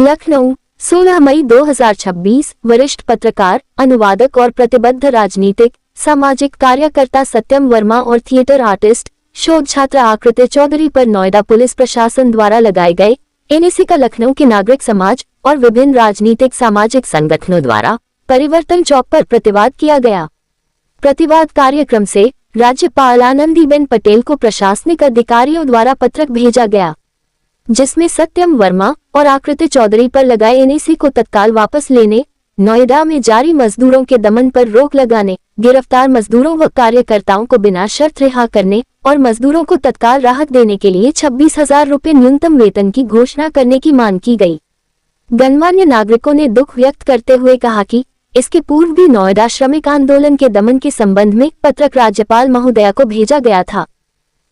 लखनऊ 16 मई 2026। वरिष्ठ पत्रकार, अनुवादक और प्रतिबद्ध राजनीतिक सामाजिक कार्यकर्ता सत्यम वर्मा और थिएटर आर्टिस्ट शोध छात्र आकृति चौधरी पर नोएडा पुलिस प्रशासन द्वारा लगाए गए एनएसी का लखनऊ के नागरिक समाज और विभिन्न राजनीतिक सामाजिक संगठनों द्वारा परिवर्तन चौक पर प्रतिवाद किया गया। प्रतिवाद कार्यक्रम से राज्यपाल आनंदीबेन पटेल को प्रशासनिक अधिकारियों द्वारा पत्रक भेजा गया, जिसमें सत्यम वर्मा और आकृति चौधरी पर लगाए एनएसी को तत्काल वापस लेने, नोएडा में जारी मजदूरों के दमन पर रोक लगाने, गिरफ्तार मजदूरों व कार्यकर्ताओं को बिना शर्त रिहा करने और मजदूरों को तत्काल राहत देने के लिए 26,000 रुपये न्यूनतम वेतन की घोषणा करने की मांग की गई। गणमान्य नागरिकों ने दुख व्यक्त करते हुए कहा कि इसके पूर्व भी नोएडा श्रमिक आंदोलन के दमन के संबंध में पत्रक राज्यपाल महोदया को भेजा गया था,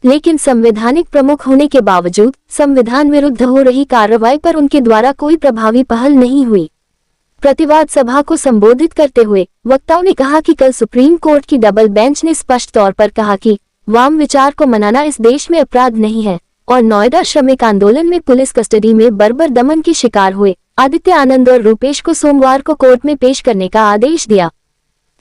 लेकिन संवैधानिक प्रमुख होने के बावजूद संविधान विरुद्ध हो रही कार्रवाई पर उनके द्वारा कोई प्रभावी पहल नहीं हुई। प्रतिवाद सभा को संबोधित करते हुए वक्ताओं ने कहा कि कल सुप्रीम कोर्ट की डबल बेंच ने स्पष्ट तौर पर कहा कि वाम विचार को मनाना इस देश में अपराध नहीं है और नोएडा श्रमिक आंदोलन में पुलिस कस्टडी में बर्बर दमन के शिकार हुए आदित्य आनंद और रूपेश को सोमवार को कोर्ट में पेश करने का आदेश दिया।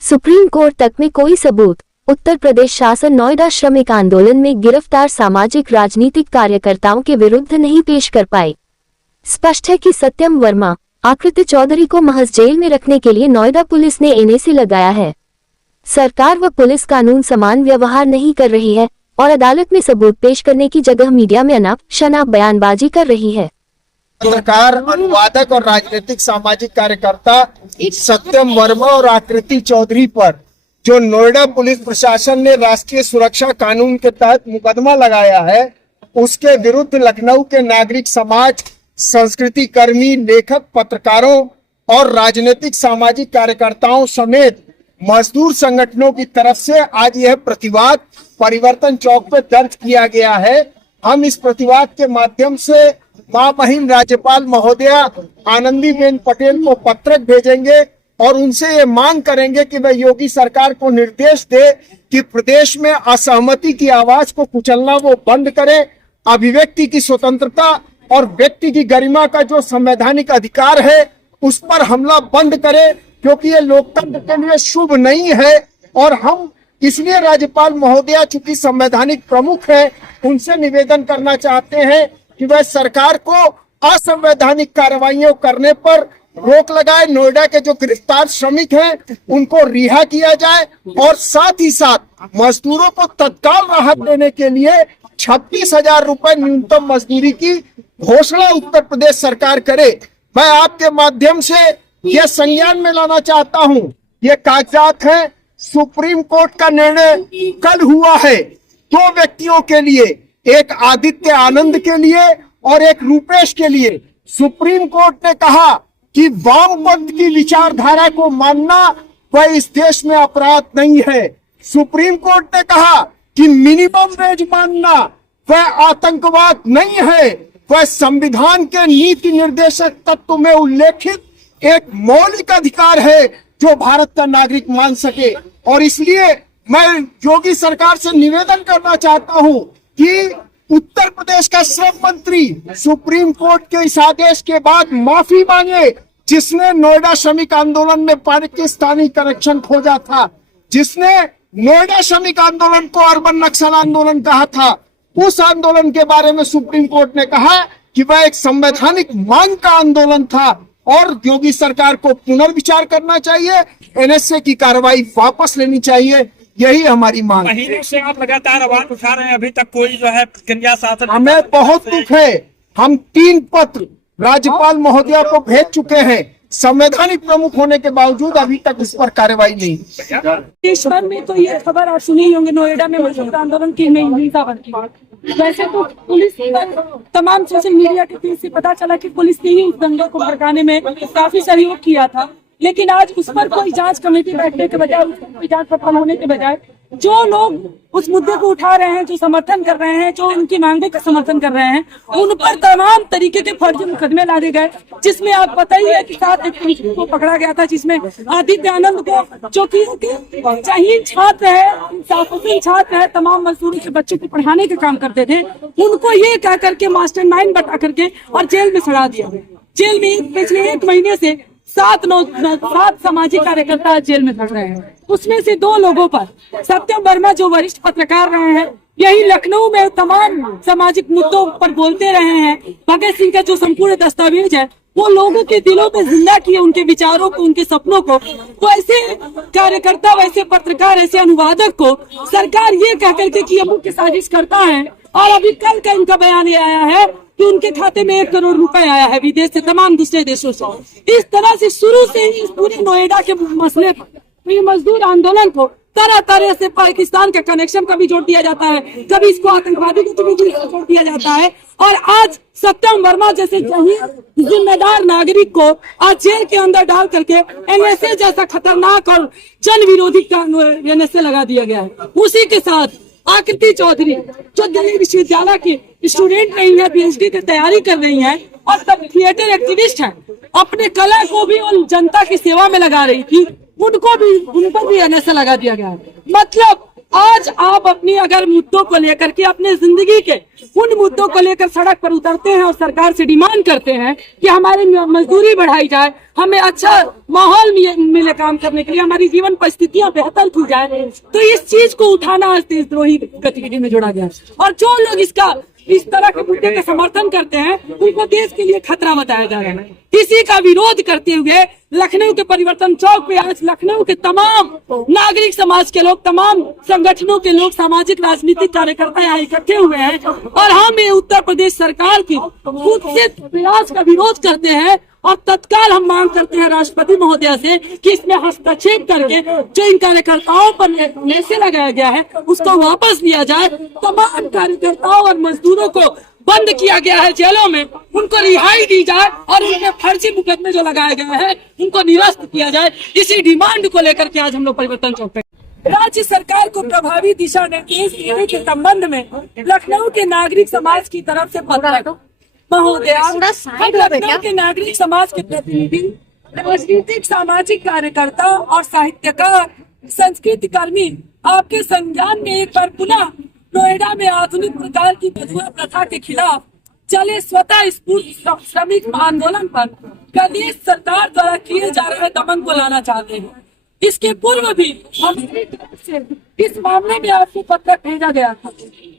सुप्रीम कोर्ट तक में कोई सबूत उत्तर प्रदेश शासन नोएडा श्रमिक आंदोलन में गिरफ्तार सामाजिक राजनीतिक कार्यकर्ताओं के विरुद्ध नहीं पेश कर पाए। स्पष्ट है कि सत्यम वर्मा, आकृति चौधरी को महज जेल में रखने के लिए नोएडा पुलिस ने एनएसी लगाया है। सरकार व पुलिस कानून समान व्यवहार नहीं कर रही है और अदालत में सबूत पेश करने की जगह मीडिया में अनाप शनाप बयानबाजी कर रही है। पत्रकार, अनुवादक और राजनीतिक सामाजिक कार्यकर्ता सत्यम वर्मा और आकृति चौधरी पर जो नोएडा पुलिस प्रशासन ने राष्ट्रीय सुरक्षा कानून के तहत मुकदमा लगाया है, उसके विरुद्ध लखनऊ के नागरिक समाज, संस्कृति कर्मी, लेखक, पत्रकारों और राजनीतिक सामाजिक कार्यकर्ताओं समेत मजदूर संगठनों की तरफ से आज यह प्रतिवाद परिवर्तन चौक पर दर्ज किया गया है। हम इस प्रतिवाद के माध्यम से महामहिम राज्यपाल महोदया आनंदीबेन पटेल को पत्रक भेजेंगे और उनसे ये मांग करेंगे कि वह योगी सरकार को निर्देश दे कि प्रदेश में असहमति की आवाज को कुचलना वो बंद करे, अभिव्यक्ति की स्वतंत्रता और व्यक्ति की गरिमा का जो संवैधानिक अधिकार है उस पर हमला बंद करे, क्योंकि ये लोकतंत्र के लिए शुभ नहीं है। और हम इसलिए राज्यपाल महोदया चूंकि संवैधानिक प्रमुख है, उनसे निवेदन करना चाहते हैं कि वह सरकार को असंवैधानिक कार्रवाइयों करने पर रोक लगाए, नोएडा के जो गिरफ्तार श्रमिक हैं उनको रिहा किया जाए और साथ ही साथ मजदूरों को तत्काल राहत देने के लिए 26,000 रुपए न्यूनतम मजदूरी की घोषणा उत्तर प्रदेश सरकार करे। मैं आपके माध्यम से यह संज्ञान में लाना चाहता हूं, ये कागजात हैं, सुप्रीम कोर्ट का निर्णय कल हुआ है 2 व्यक्तियों के लिए, एक आदित्य आनंद के लिए और एक रूपेश के लिए। सुप्रीम कोर्ट ने कहा कि वामपंथ की विचारधारा को मानना वह इस देश में अपराध नहीं है। सुप्रीम कोर्ट ने कहा कि मिनिमम वेज मानना वह आतंकवाद नहीं है, वह संविधान के नीति निर्देशक तत्व में उल्लेखित एक मौलिक अधिकार है जो भारत का नागरिक मान सके। और इसलिए मैं योगी सरकार से निवेदन करना चाहता हूं कि उत्तर प्रदेश का श्रम मंत्री सुप्रीम कोर्ट के इस आदेश के बाद माफी मांगे, जिसने नोएडा श्रमिक आंदोलन में पाकिस्तानी कनेक्शन खोजा था, जिसने नोएडा श्रमिक आंदोलन को अर्बन नक्सल आंदोलन कहा था। उस आंदोलन के बारे में सुप्रीम कोर्ट ने कहा कि वह एक संवैधानिक मांग का आंदोलन था और योगी सरकार को पुनर्विचार करना चाहिए, एनएसए की कार्रवाई वापस लेनी चाहिए। यही हमारी मांग है। महीने से आप लगातार आवाज उठा रहे हैं, अभी तक कोई जो है प्रतिक्रिया शासन। हमें बहुत दुख है, हम 3 पत्र राज्यपाल महोदया को भेज चुके हैं, संवैधानिक प्रमुख होने के बावजूद अभी तक इस पर कार्रवाई नहीं। देश भर में तो ये खबर आप सुनी होंगे, नोएडा में मजदूर आंदोलन की नई हिंसा बनती है। वैसे तो पुलिस पर तमाम सोशल मीडिया के फीड से पता चला कि पुलिस ने ही उस दंगे को भड़काने में काफी सहयोग किया था, लेकिन आज उस पर कोई जांच कमेटी बैठने के बजाय, कोई जांच सफल होने के बजाय जो लोग उस मुद्दे को उठा रहे हैं, जो समर्थन कर रहे हैं, जो उनकी मांगों का समर्थन कर रहे हैं, उन पर तमाम तरीके के फर्जी मुकदमे लादे गए, जिसमें आप पता ही है कि 7 व्यक्तियों को पकड़ा गया था, जिसमें आदित्य आनंद को, जो कि चाहिए छात्र है, छात्र है, तमाम मजदूरों के बच्चों को पढ़ाने का काम करते थे, उनको ये कह करके मास्टरमाइंड बता करके और जेल में सड़ा दिया, जेल में पिछले 1 महीने से 7 सामाजिक कार्यकर्ता जेल में भर रहे हैं। उसमें से 2 लोगों पर, सत्यम वर्मा जो वरिष्ठ पत्रकार रहे हैं, यही लखनऊ में तमाम सामाजिक मुद्दों पर बोलते रहे हैं। भगत सिंह का जो संपूर्ण दस्तावेज है वो लोगों के दिलों में जिंदा किए, उनके विचारों को, उनके सपनों को। तो ऐसे कार्यकर्ता, वैसे पत्रकार, ऐसे अनुवादक को सरकार ये कह करके कि हम की साजिश करता है, और अभी कल का इनका बयान ये आया है कि उनके खाते में 1 करोड़ रुपए आया है विदेश से, तमाम दूसरे देशों से। इस तरह से शुरू से ही इस पूरे नोएडा के मसले पर, ये मजदूर आंदोलन को तरह तरह से पाकिस्तान का कनेक्शन कभी जोड़ दिया जाता है, कभी इसको आतंकवादी गतिविधि से जोड़ दिया जाता है। और आज सत्यम वर्मा जैसे जिम्मेदार नागरिक को आज जेल के अंदर डाल करके एनएसए जैसा खतरनाक और जन विरोधी एनएसए लगा दिया गया है। उसी के साथ आकृति चौधरी जो दिल्ली विश्वविद्यालय की स्टूडेंट रही है, पीएचडी की तैयारी कर रही है और तब थिएटर एक्टिविस्ट है, अपने कला को भी उन जनता की सेवा में लगा रही थी, उन पर भी एनएसए लगा दिया गया है। मतलब आज आप अपनी अगर मुद्दों को लेकर के, अपने जिंदगी के उन मुद्दों को लेकर सड़क पर उतरते हैं और सरकार से डिमांड करते हैं कि हमारी मजदूरी बढ़ाई जाए, हमें अच्छा माहौल मिले काम करने के लिए, हमारी जीवन परिस्थितियां बेहतर की जाए, तो इस चीज को उठाना आज देशद्रोही गतिविधि में जोड़ा गया। और जो लोग इस तरह के मुद्दे का समर्थन करते हैं उनको देश के लिए खतरा बताया जा रहा है। इसी का विरोध करते हुए लखनऊ के परिवर्तन चौक पे आज लखनऊ के तमाम नागरिक समाज के लोग, तमाम संगठनों के लोग, सामाजिक राजनीतिक कार्यकर्ता यहाँ इकट्ठे हुए हैं और हम ये उत्तर प्रदेश सरकार की कुत्सित प्रयास का विरोध करते हैं। और तत्काल हम मांग करते हैं राष्ट्रपति महोदय से कि इसमें हस्तक्षेप करके जो इन कार्यकर्ताओं पर एनएसए लगाया गया है उसको वापस लिया जाए। तमाम कार्यकर्ताओं और मजदूरों को बंद किया गया है जेलों में, उनको रिहाई दी जाए और उनके फर्जी मुकदमे जो लगाए गए हैं उनको निरस्त किया जाए। इसी डिमांड को लेकर के आज हम लोग परिवर्तन चौक पे राज्य सरकार को प्रभावी दिशा निर्देश देने के संबंध में लखनऊ के नागरिक समाज की तरफ से पत्र महोदया, लखनऊ के नागरिक समाज के प्रतिनिधि, राजनीतिक सामाजिक कार्यकर्ता और साहित्यकार, संस्कृति कर्मी आपके संज्ञान में एक बार पुनः नोएडा में आधुनिक प्रकार की बधुआ प्रथा के खिलाफ चले स्वतः स्फूर्त श्रमिक आंदोलन पर प्रदेश सरकार द्वारा किए जा रहे दमन को लाना चाहते हैं। इसके पूर्व भी हमारी तरफ से इस मामले में आपको पत्र भेजा गया था,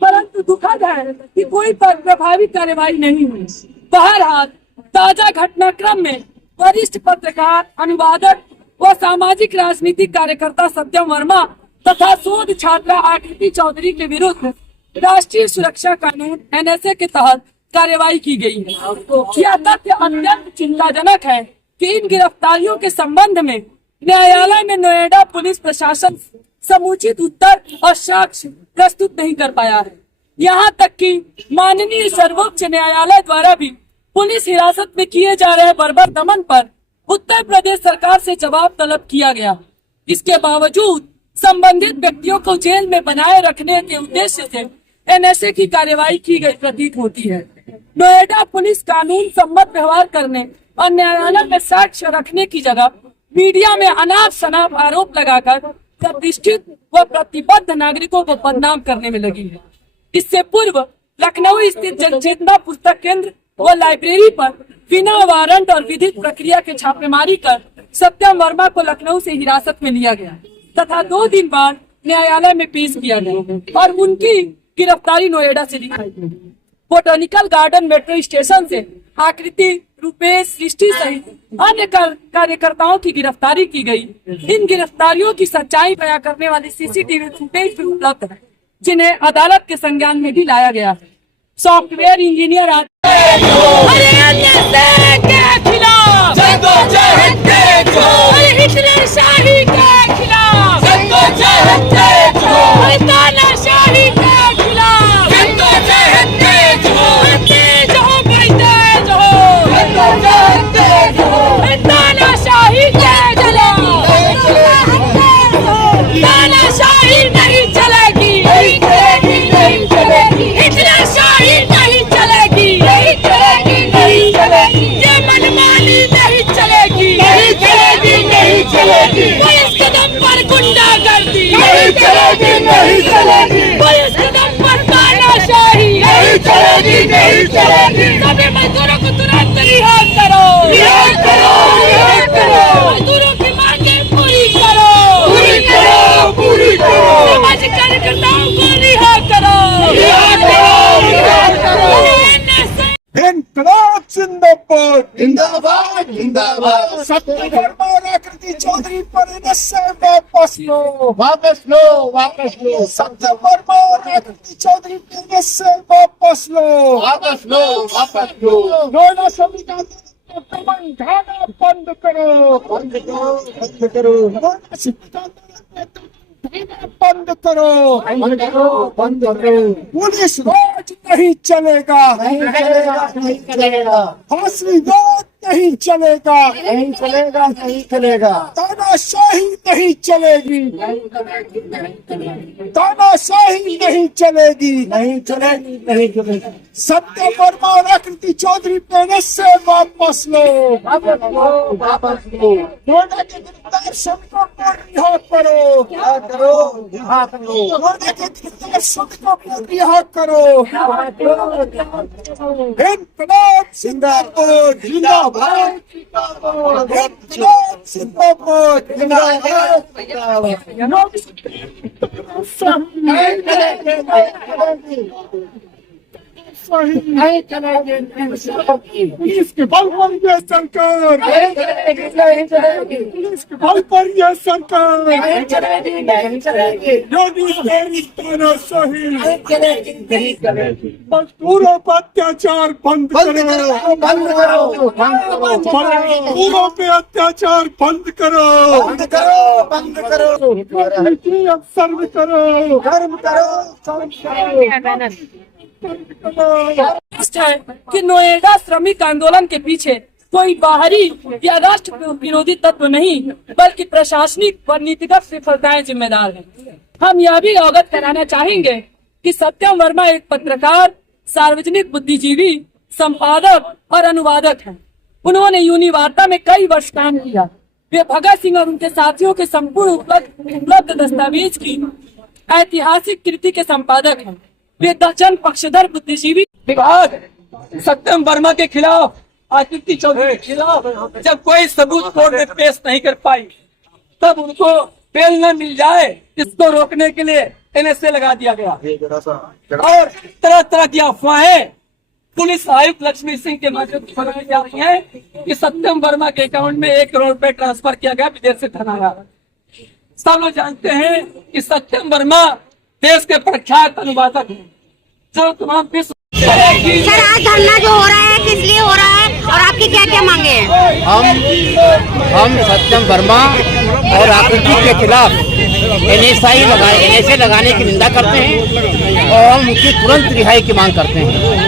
परंतु दुखद है कि कोई प्रभावी कार्यवाही नहीं हुई। बहरहाल ताजा घटनाक्रम में वरिष्ठ पत्रकार, अनुवादक व सामाजिक राजनीतिक कार्यकर्ता सत्यम वर्मा तथा शोध छात्रा आकृति चौधरी के विरुद्ध राष्ट्रीय सुरक्षा कानून एनएसए के तहत कार्यवाही की गई है। यह तथ्य अत्यंत चिंताजनक है कि इन गिरफ्तारियों के संबंध में न्यायालय में नोएडा पुलिस प्रशासन समुचित उत्तर और साक्ष्य प्रस्तुत नहीं कर पाया है। यहाँ तक कि माननीय सर्वोच्च न्यायालय द्वारा भी पुलिस हिरासत में किए जा रहे बर्बर दमन पर उत्तर प्रदेश सरकार से जवाब तलब किया गया। इसके बावजूद संबंधित व्यक्तियों को जेल में बनाए रखने के उद्देश्य से एनएसए की कार्यवाही की गई प्रतीत होती है। नोएडा पुलिस कानून सम्मत व्यवहार करने और न्यायालय में साक्ष्य रखने की जगह मीडिया में अनाप शनाप आरोप लगाकर प्रतिष्ठित व प्रतिबद्ध नागरिकों को बदनाम करने में लगी है। इससे पूर्व लखनऊ स्थित जनचेतना पुस्तक केंद्र व लाइब्रेरी पर बिना वारंट और विधिक प्रक्रिया के छापेमारी कर सत्यम वर्मा को लखनऊ से हिरासत में लिया गया तथा 2 दिन बाद न्यायालय में पेश किया गया और उनकी गिरफ्तारी नोएडा से दिखाई दी। बोटैनिकल गार्डन मेट्रो स्टेशन से आकृति, रुपेश, सृष्टि सहित अन्य कार्यकर्ताओं की गिरफ्तारी की गई। इन गिरफ्तारियों की सच्चाई बयां करने वाली सीसीटीवी फुटेज भी उपलब्ध है, जिन्हें अदालत के संज्ञान में भी लाया गया है। सॉफ्टवेयर इंजीनियर हिटलरशाही के खिलाफ तानाशाही के खिलाफ तानाशाही के खिलाफ तानाशाही नहीं चलेगी, हिटलरशाही नहीं चलेगी, ये मनमानी नहीं चलेगी, पुलिस कदम पर गुंडागर्दी नहीं चलेगी, पुलिस कदम पर तानाशाही नहीं चलेगी। सभी मजदूरों को तुरंत रिहा करो। जिंदाबाद। सत्यम वर्मा और आकृति चौधरी पर NSA वापस लो, वापस लो, वापस लो, सत्यम वर्मा और आकृति चौधरी पर NSA वापस लो, वापस लो, वापस लो। नोएडा श्रमिक आंदोलन को दमन ढाना बंद करो, बंद करो, बंद करो, नोएडा श्रमिक आंदोलन को बंद करो, बंद करो, बंद करो। पुलिस राज नहीं चलेगा, नहीं चलेगा, नहीं चलेगा, फांसी राज नहीं चलेगा, नहीं चलेगा, नहीं चलेगा, तानाशाही नहीं चलेगी, नहीं चलेगी, नहीं चलेगी, तानाशाही नहीं चलेगी। नहीं चलेगी, नहीं चलेगी। सत्यम वर्मा और आकृति चौधरी पे NSA वापस लो, वापस लो, वापस लो। नोएडा के गिरफ्तार श्रमिकों को रिहा करो, क्या करो, यहाँ करो, नोएडा के गिरफ्तार श्रमिकों को रिहा करो। यहाँ करो। इनकलाब जिंदाबाद, जिंदाबाद, जिंदाबाद, इनकलाब जिंदाबाद, जिंदाबाद, जिंदाबाद। नहीं चलेगी, नहीं चलेगी, नहीं चलेगी, नहीं चलेगी। पुलिस के बल पर यह सरकार, नहीं चलेगी, नहीं चलेगी, पुलिस के बल पर यह सरकार, नहीं चलेगी, नहीं चलेगी, योगी तेरी तानाशाही, नहीं चलेगी, नहीं चलेगी। मजदूरों पर अत्याचार बंद बंद करो, करो, बंद करो, बंद करो, मजदूरों पे अत्याचार बंद करो, बंद करो, बंद करो। नीति अब सर्व करो, कर्म करो, कर्म करो। स्पष्ट है कि नोएडा श्रमिक आंदोलन के पीछे कोई बाहरी या राष्ट्र विरोधी तत्व नहीं, बल्कि प्रशासनिक व नीतिगत विफलताएं जिम्मेदार हैं। हम यह भी अवगत कराना चाहेंगे कि सत्यम वर्मा एक पत्रकार, सार्वजनिक बुद्धिजीवी, संपादक और अनुवादक हैं। उन्होंने यूनिवार्ता में कई वर्ष काम किया। वे भगत सिंह और उनके साथियों के संपूर्ण उपलब्ध दस्तावेज की ऐतिहासिक कृति के संपादक हैं। वे जन पक्षधर बुद्धिजीवी विभाग सत्यम वर्मा के खिलाफ, आकृति चौधरी के खिलाफ जब कोई सबूत कोर्ट में पेश नहीं कर पाई, तब उनको बेल न मिल जाए, इसको रोकने के लिए NSA लगा दिया गया। और तरह तरह की अफवाहें पुलिस आयुक्त लक्ष्मी सिंह के माध्यम से फैलाई जा रही हैं कि सत्यम वर्मा के अकाउंट में 1 करोड़ रुपए ट्रांसफर किया गया, विदेश से धन आया। सब लोग जानते हैं कि सत्यम वर्मा देश के प्रख्यात अनुवादक हैं, जो तमाम विश्व। सर, आज धरना जो हो रहा है किस लिए हो रहा है और आपकी क्या क्या मांगे हैं? हम सत्यम वर्मा और आकृति के खिलाफ NSA लगाने की निंदा करते हैं और हम उनकी तुरंत रिहाई की मांग करते हैं।